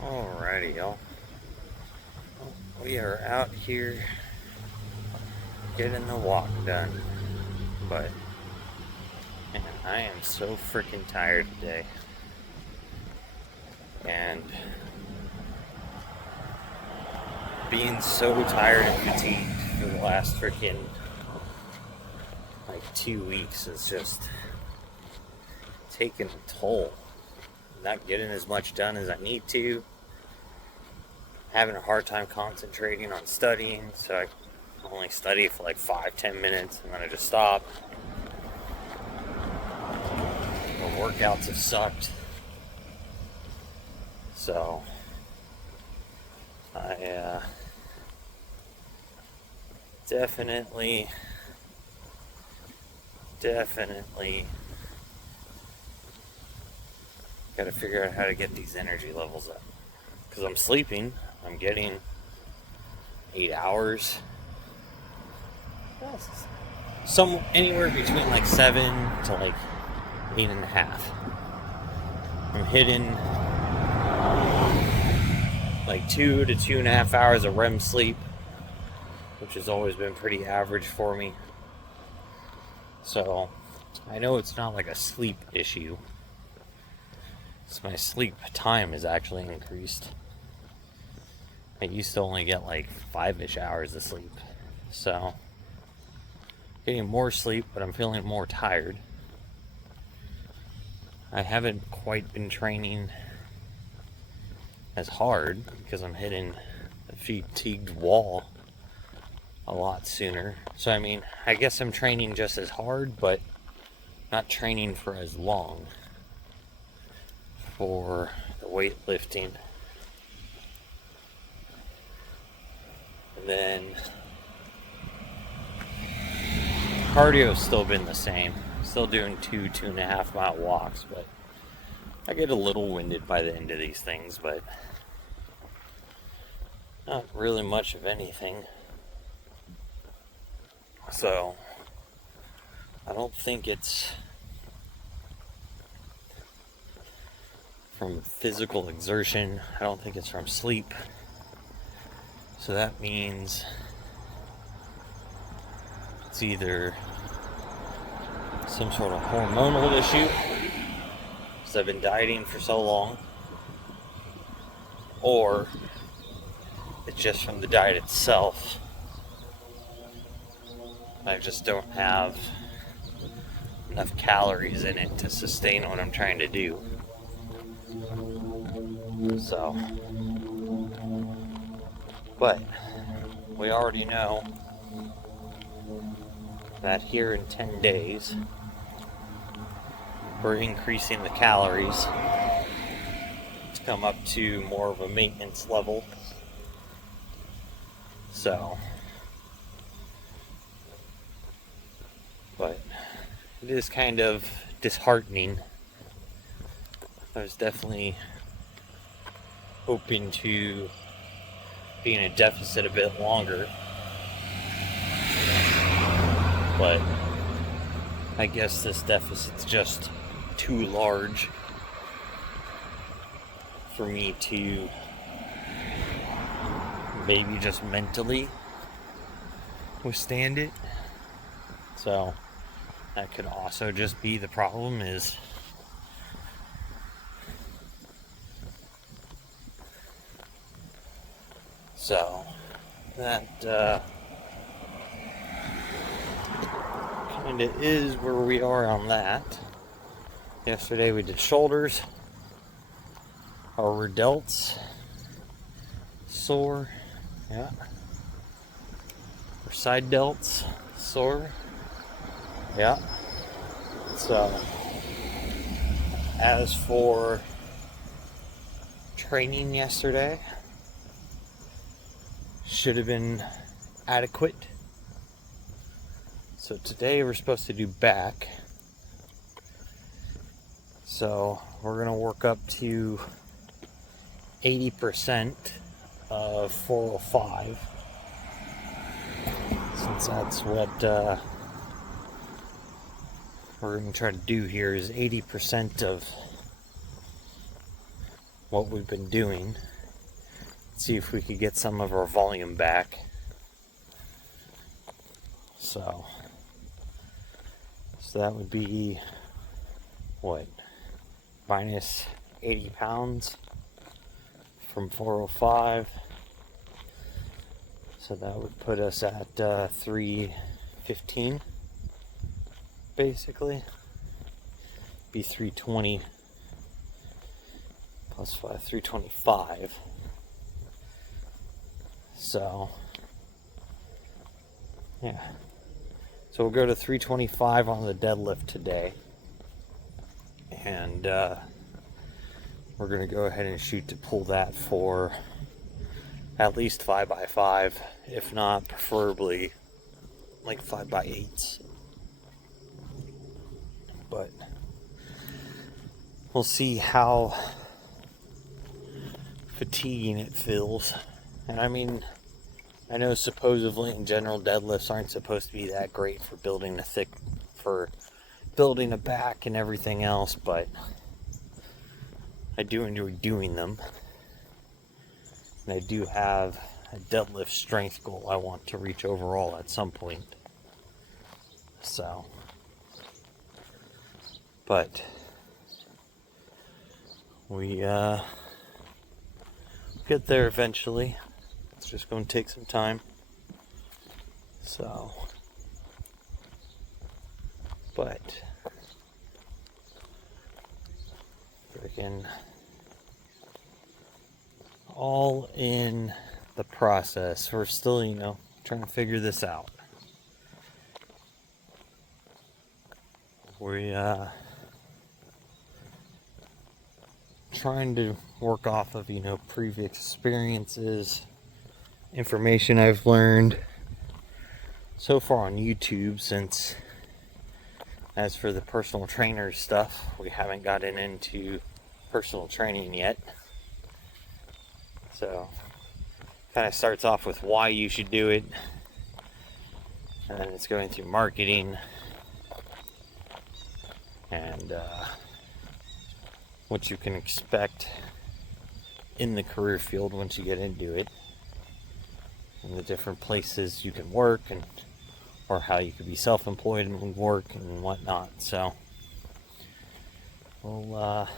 Alrighty, y'all. We are out here getting the walk done. But, man, I am so freaking tired today. And being so tired and fatigued for the last freaking 2 weeks is just taking a toll. Not getting as much done as I need to. Having a hard time concentrating on studying, so I only study for 5-10 minutes and then I just stop. The workouts have sucked. So I definitely got to figure out how to get these energy levels up. Because I'm sleeping, I'm getting 8 hours. Anywhere between 7 to 8.5. I'm hitting 2 to 2.5 hours of REM sleep, which has always been pretty average for me. So I know it's not a sleep issue. So my sleep time has actually increased. I used to only get 5-ish hours of sleep. So getting more sleep, but I'm feeling more tired. I haven't quite been training as hard because I'm hitting the fatigued wall a lot sooner. So I guess I'm training just as hard, but not training for as long for the weightlifting. And then cardio's still been the same. Still doing 2.5 mile walks, but I get a little winded by the end of these things, but not really much of anything. So I don't think it's from physical exertion. I don't think it's from sleep. So that means it's either some sort of hormonal issue, because I've been dieting for so long, or it's just from the diet itself. I just don't have enough calories in it to sustain what I'm trying to do. So, but we already know that here in 10 days, we're increasing the calories to come up to more of a maintenance level. So, but it is kind of disheartening. I was definitely hoping to be in a deficit a bit longer, but I guess this deficit's just too large for me to maybe just mentally withstand it. So that could also just be the problem, is so that kind of is where we are on that. Yesterday we did shoulders. Our delts sore. Yeah. Our side delts sore. Yeah. So, as for training yesterday, should have been adequate. So today we're supposed to do back. So we're going to work up to 80% of 405. Since that's what we're going to try to do here, is 80% of what we've been doing. See if we could get some of our volume back. So that would be what? Minus 80 pounds from 405. So that would put us at 315 basically. Be 320 plus 5, 325. So yeah. So we'll go to 325 on the deadlift today. And we're going to go ahead and shoot to pull that for at least 5x5, if not preferably like 5x8s. But we'll see how fatiguing it feels. And I mean, I know supposedly in general deadlifts aren't supposed to be that great for building building a back and everything else, but I do enjoy doing them. And I do have a deadlift strength goal I want to reach overall at some point. So, but we get there eventually. It's just going to take some time. So, but freaking all in the process. We're still, trying to figure this out. We trying to work off of, previous experiences, information I've learned so far on YouTube, since as for the personal trainer stuff, we haven't gotten into personal training yet. So kind of starts off with why you should do it, and then it's going through marketing and what you can expect in the career field once you get into it, and the different places you can work, or how you could be self-employed and work and whatnot. So we'll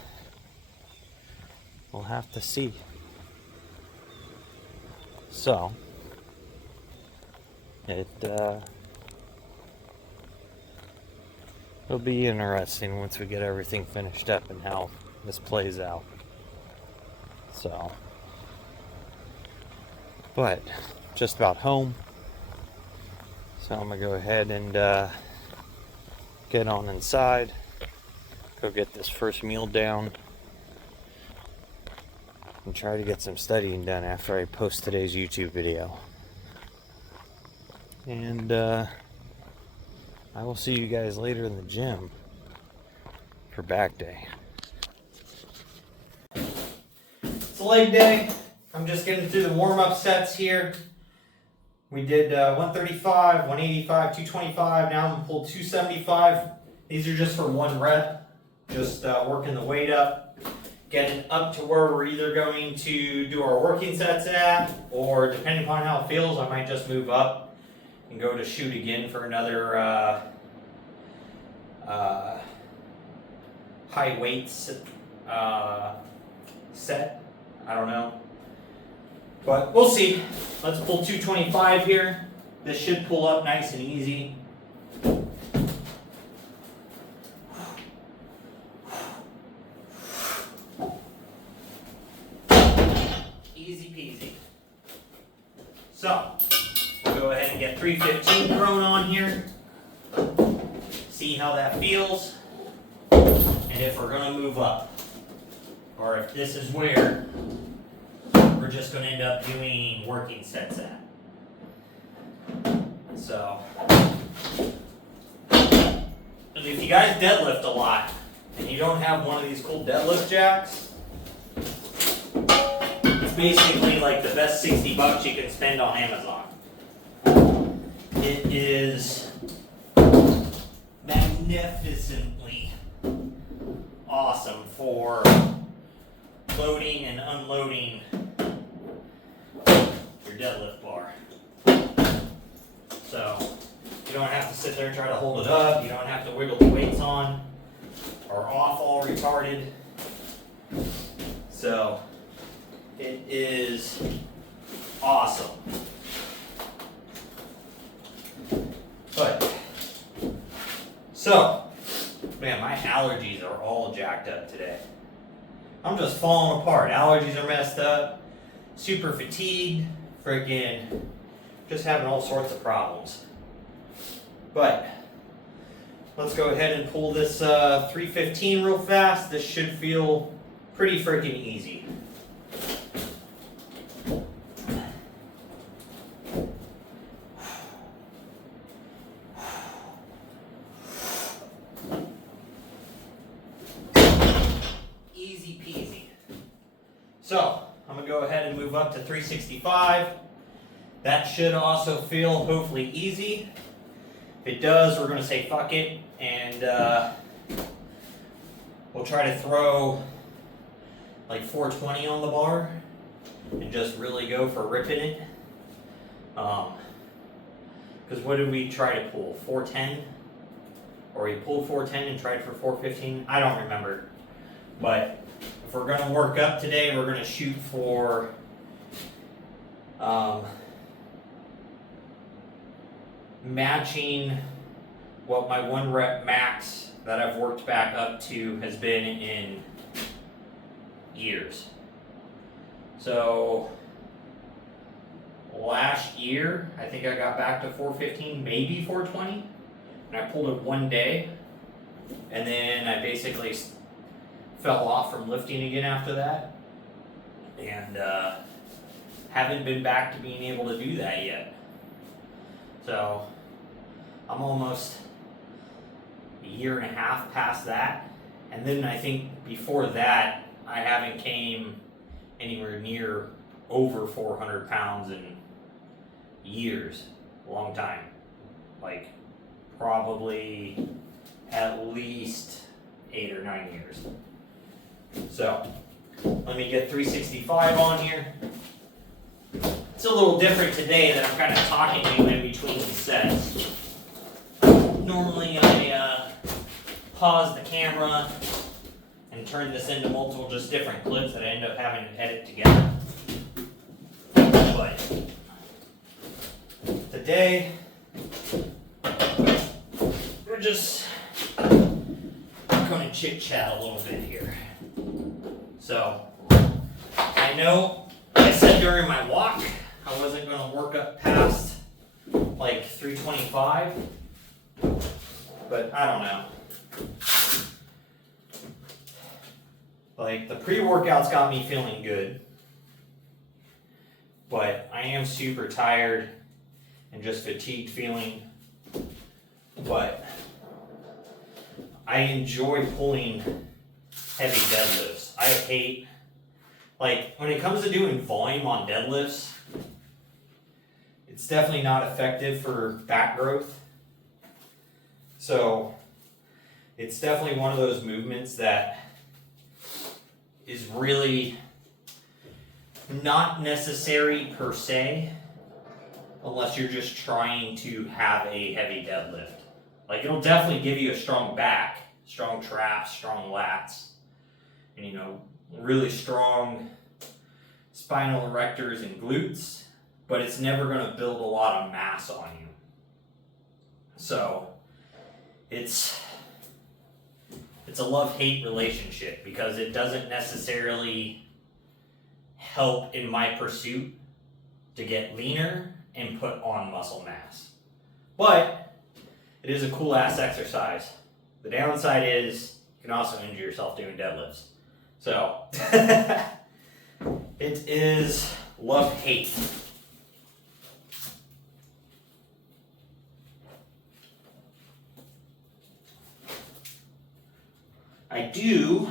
have to see. So it'll be interesting once we get everything finished up and how this plays out. So, but just about home. So I'm gonna go ahead and get on inside, go get this first meal down, and try to get some studying done after I post today's YouTube video. And I will see you guys later in the gym for back day. It's leg day. I'm just getting through the warm-up sets here. We did 135, 185, 225. Now I'm going to pull 275. These are just for one rep. Just working the weight up. Getting up to where we're either going to do our working sets at, or depending upon how it feels, I might just move up and go to shoot again for another high weights set. I don't know. But we'll see. Let's pull 225 here. This should pull up nice and easy. Easy peasy. So, we'll go ahead and get 315 thrown on here. See how that feels. And if we're going to move up. Or if this is where we're just going to end up doing working sets at. So, and if you guys deadlift a lot and you don't have one of these cool deadlift jacks, it's basically like the best $60 you can spend on Amazon. It is magnificently awesome for loading and unloading your deadlift bar. So you don't have to sit there and try to hold it up. You don't have to wiggle the weights on or off all retarded. So it is awesome. But so, man, my allergies are all jacked up today. I'm just falling apart. Allergies are messed up. Super fatigued. Freaking just having all sorts of problems. But let's go ahead and pull this 315 real fast. This should feel pretty freaking easy. Easy peasy. So I'm going to go ahead and move up to 365. That should also feel hopefully easy. If it does, we're going to say fuck it, and we'll try to throw like 420 on the bar and just really go for ripping it. Because what did we try to pull? 410? Or we pulled 410 and tried for 415? I don't remember. But if we're going to work up today, we're going to shoot for matching what my 1 rep max that I've worked back up to has been in years. So last year, I think I got back to 415, maybe 420, and I pulled it one day, and then I basically fell off from lifting again after that, and haven't been back to being able to do that yet. So I'm almost a year and a half past that, and then I think before that I haven't came anywhere near over 400 pounds in years. A long time. Like probably at least 8 or 9 years. So let me get 365 on here. It's a little different today that I'm kind of talking to you in between sets. Normally I pause the camera and turn this into multiple just different clips that I end up having to edit together. But today we're just going to chit chat a little bit here. So I know I said during my walk I wasn't going to work up past like 325, but I don't know. Like the pre-workout's got me feeling good, but I am super tired and just fatigued feeling, but I enjoy pulling heavy deadlifts. I hate, like when it comes to doing volume on deadlifts, it's definitely not effective for back growth. So it's definitely one of those movements that is really not necessary per se, unless you're just trying to have a heavy deadlift. Like it'll definitely give you a strong back, strong traps, strong lats, and you know, really strong spinal erectors and glutes, but it's never going to build a lot of mass on you. So it's a love-hate relationship because it doesn't necessarily help in my pursuit to get leaner and put on muscle mass. But it is a cool ass exercise. The downside is you can also injure yourself doing deadlifts. So it is love-hate. I do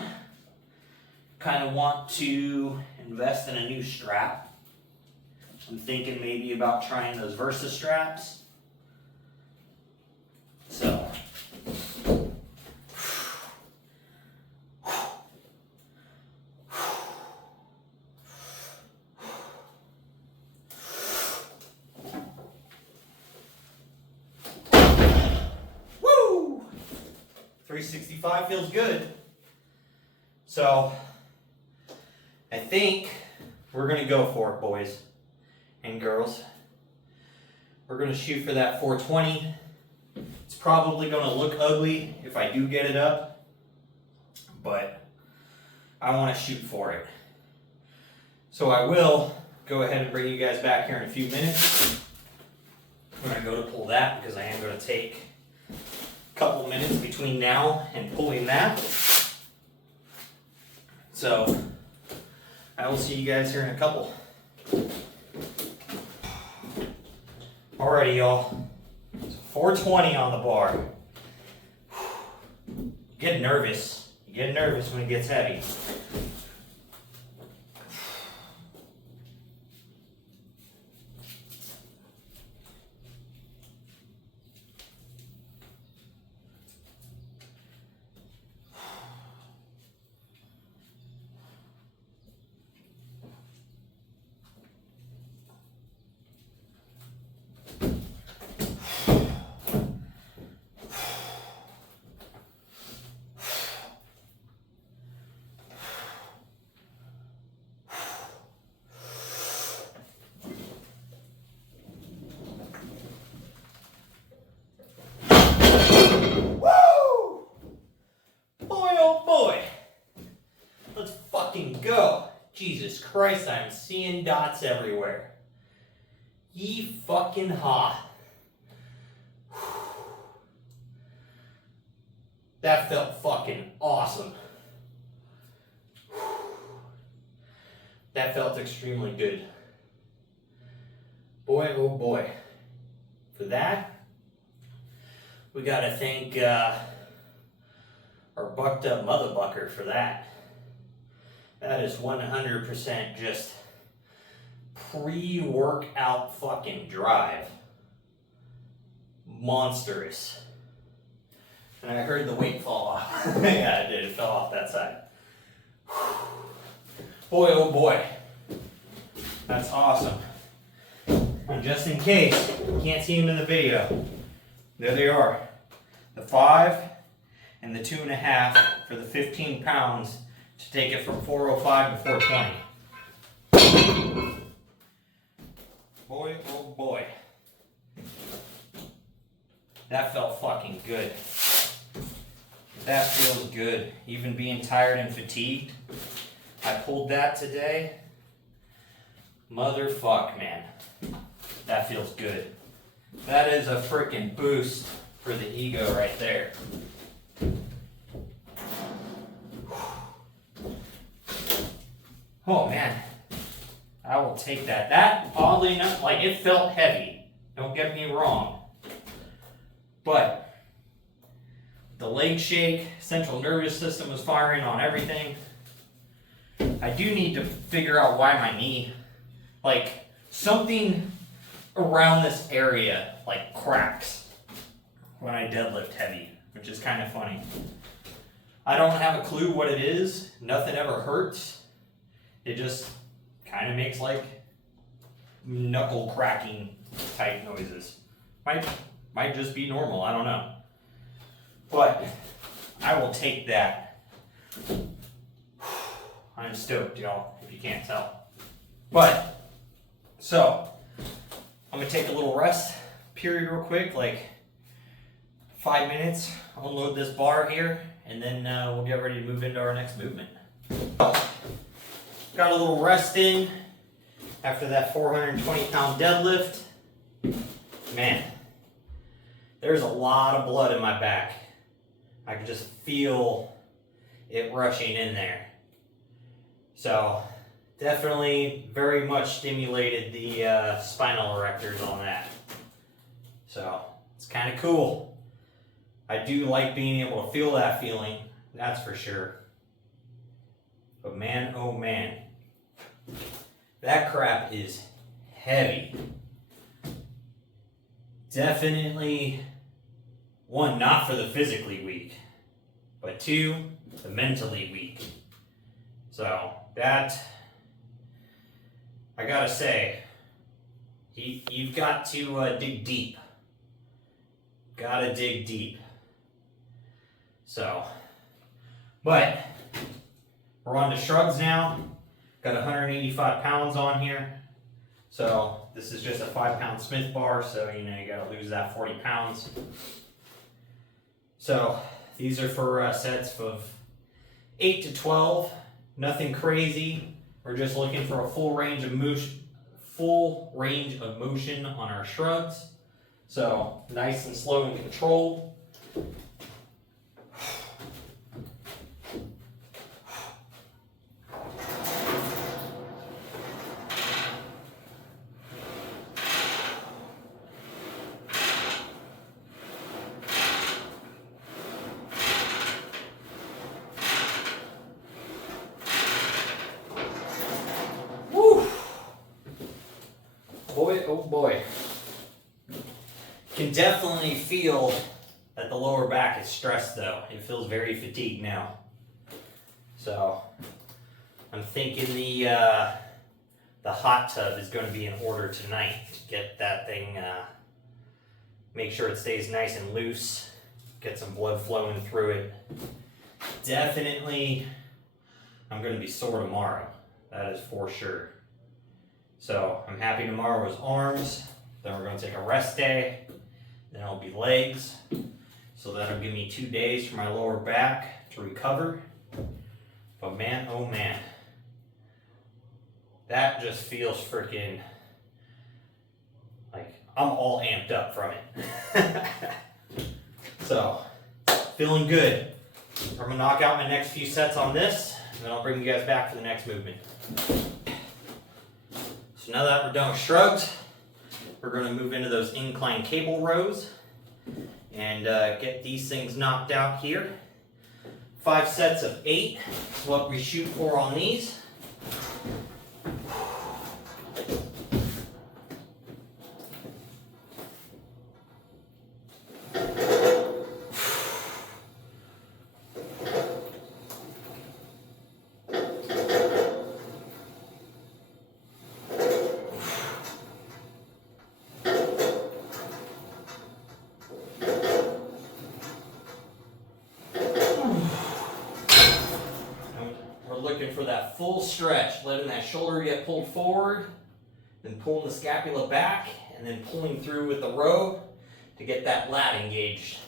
kind of want to invest in a new strap. I'm thinking maybe about trying those Versa straps. So 365 feels good. So I think we're gonna go for it, boys and girls. We're gonna shoot for that 420. It's probably gonna look ugly if I do get it up, but I wanna shoot for it. So I will go ahead and bring you guys back here in a few minutes when I go to pull that, because I am gonna take a couple minutes between now and pulling that. So I will see you guys here in a couple. Alrighty, y'all. 420 on the bar. Get nervous. You get nervous when it gets heavy. Go. Jesus Christ, I'm seeing dots everywhere. Ye fucking ha. That felt fucking awesome. That felt extremely good. Boy, oh boy. For that, we gotta thank our bucked up mother bucker for that. That is 100% just pre-workout fucking drive. Monstrous. And I heard the weight fall off. Yeah, it did. It fell off that side. Boy, oh boy. That's awesome. And just in case you can't see them in the video, there they are. The 5 and the 2.5 for the 15 pounds to take it from 405 to 420. Boy, oh boy. That felt fucking good. That feels good. Even being tired and fatigued, I pulled that today. Motherfuck, man. That feels good. That is a freaking boost for the ego right there. Oh man, I will take that. That, oddly enough, like it felt heavy. Don't get me wrong. But the leg shake, central nervous system was firing on everything. I do need to figure out why my knee, like something around this area, like cracks when I deadlift heavy, which is kind of funny. I don't have a clue what it is. Nothing ever hurts. It just kind of makes like knuckle cracking type noises. Might just be normal, I don't know. But I will take that. I'm stoked, y'all, if you can't tell. But, so, I'm gonna take a little rest period real quick, like 5 minutes, unload this bar here, and then we'll get ready to move into our next movement. Got a little rest in after that 420-pound deadlift. Man, there's a lot of blood in my back. I can just feel it rushing in there. So, definitely very much stimulated the spinal erectors on that. So, it's kind of cool. I do like being able to feel that feeling, that's for sure. But man, oh man, that crap is heavy. Definitely, 1, not for the physically weak, but 2, the mentally weak. So that, I gotta say, you've got to dig deep. Gotta dig deep. So, but we're on to shrugs now. Got 185 pounds on here. So this is just a 5-pound Smith bar, so you gotta lose that 40 pounds. So these are for sets of 8 to 12. Nothing crazy. We're just looking for a full range of motion on our shrugs. So nice and slow and controlled. Boy, oh boy. Can definitely feel that the lower back is stressed though. It feels very fatigued now. So I'm thinking the hot tub is going to be in order tonight to get that thing, make sure it stays nice and loose, get some blood flowing through it. Definitely I'm going to be sore tomorrow. That is for sure. So I'm happy tomorrow is arms, then we're going to take a rest day, then it'll be legs. So that'll give me 2 days for my lower back to recover. But man, oh man, that just feels freaking like I'm all amped up from it. So, feeling good. I'm going to knock out my next few sets on this, and then I'll bring you guys back for the next movement. So now that we're done with shrugs, we're going to move into those incline cable rows and get these things knocked out here. 5 sets of 8 is what we shoot for on these. Looking for that full stretch, letting that shoulder get pulled forward, then pulling the scapula back, and then pulling through with the row to get that lat engaged.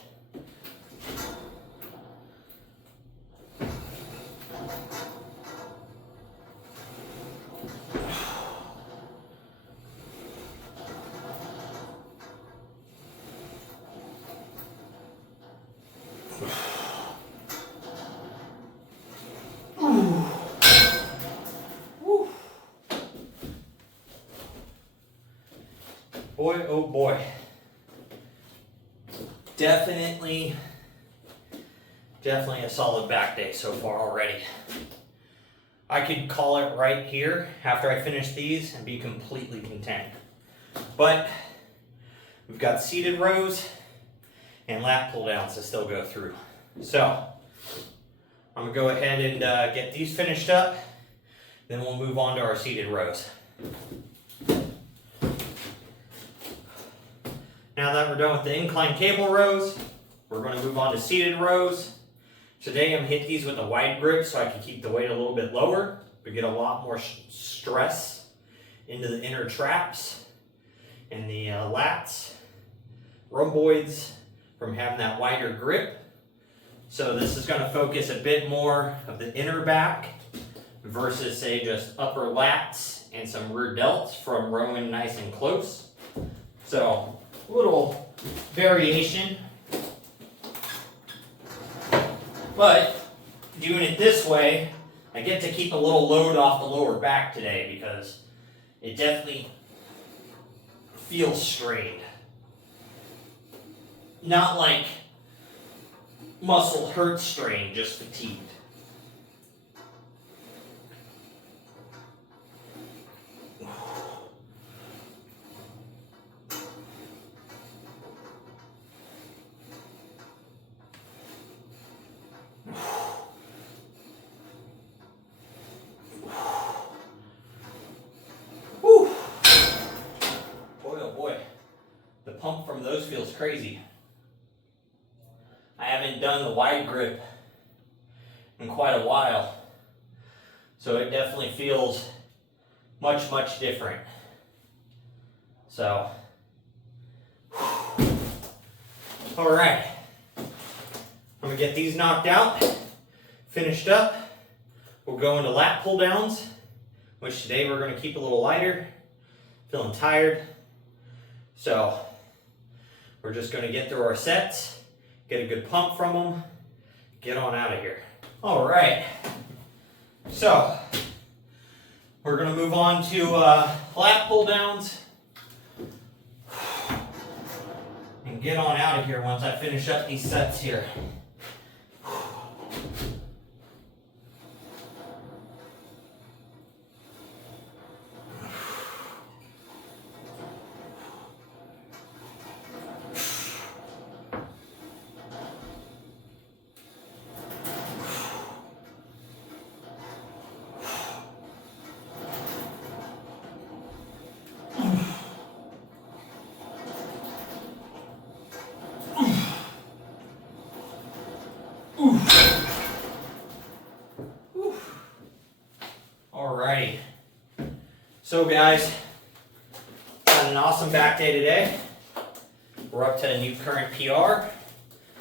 Boy, oh boy. Definitely a solid back day so far already. I could call it right here after I finish these and be completely content. But we've got seated rows and lat pull downs to still go through. So I'm gonna go ahead and get these finished up, then we'll move on to our seated rows. Now that we're done with the incline cable rows, we're going to move on to seated rows. Today I'm hitting these with a wide grip so I can keep the weight a little bit lower, but get a lot more stress into the inner traps and the lats, rhomboids from having that wider grip. So this is going to focus a bit more of the inner back versus say just upper lats and some rear delts from rowing nice and close. So little variation, but doing it this way, I get to keep a little load off the lower back today because it definitely feels strained. Not like muscle hurt strain, just fatigued. Pump from those feels crazy. I haven't done the wide grip in quite a while. So it definitely feels much, much different. So, all right. I'm gonna get these knocked out, finished up. We'll go into lat pull downs, which today we're gonna keep a little lighter. Feeling tired. So, we're just gonna get through our sets, get a good pump from them, get on out of here. All right. So, we're gonna move on to lat pull downs and get on out of here once I finish up these sets here. Alrighty. So guys, had an awesome back day today. We're up to a new current PR.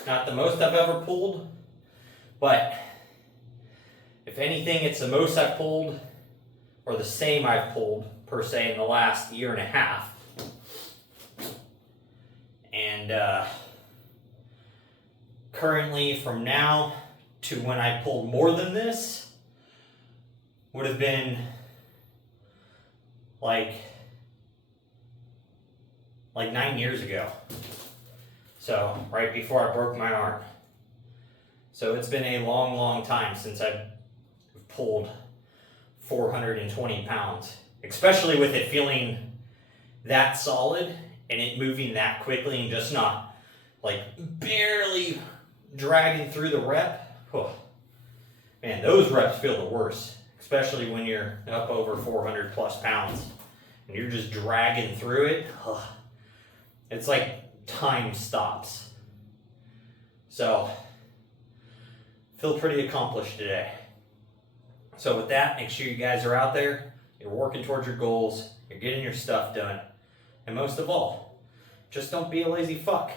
Not the most I've ever pulled, but if anything, it's the most I've pulled, or the same I've pulled, per se, in the last year and a half. And currently, from now to when I pulled more than this, would have been like 9 years ago. So, right before I broke my arm. So it's been a long, long time since I've pulled 420 pounds. Especially with it feeling that solid and it moving that quickly and just not like barely dragging through the rep. Oh, man, those reps feel the worst. Especially when you're up over 400 plus pounds and you're just dragging through it. Ugh. It's like time stops. So, feel pretty accomplished today. So with that, make sure you guys are out there, you're working towards your goals, you're getting your stuff done. And most of all, just don't be a lazy fuck.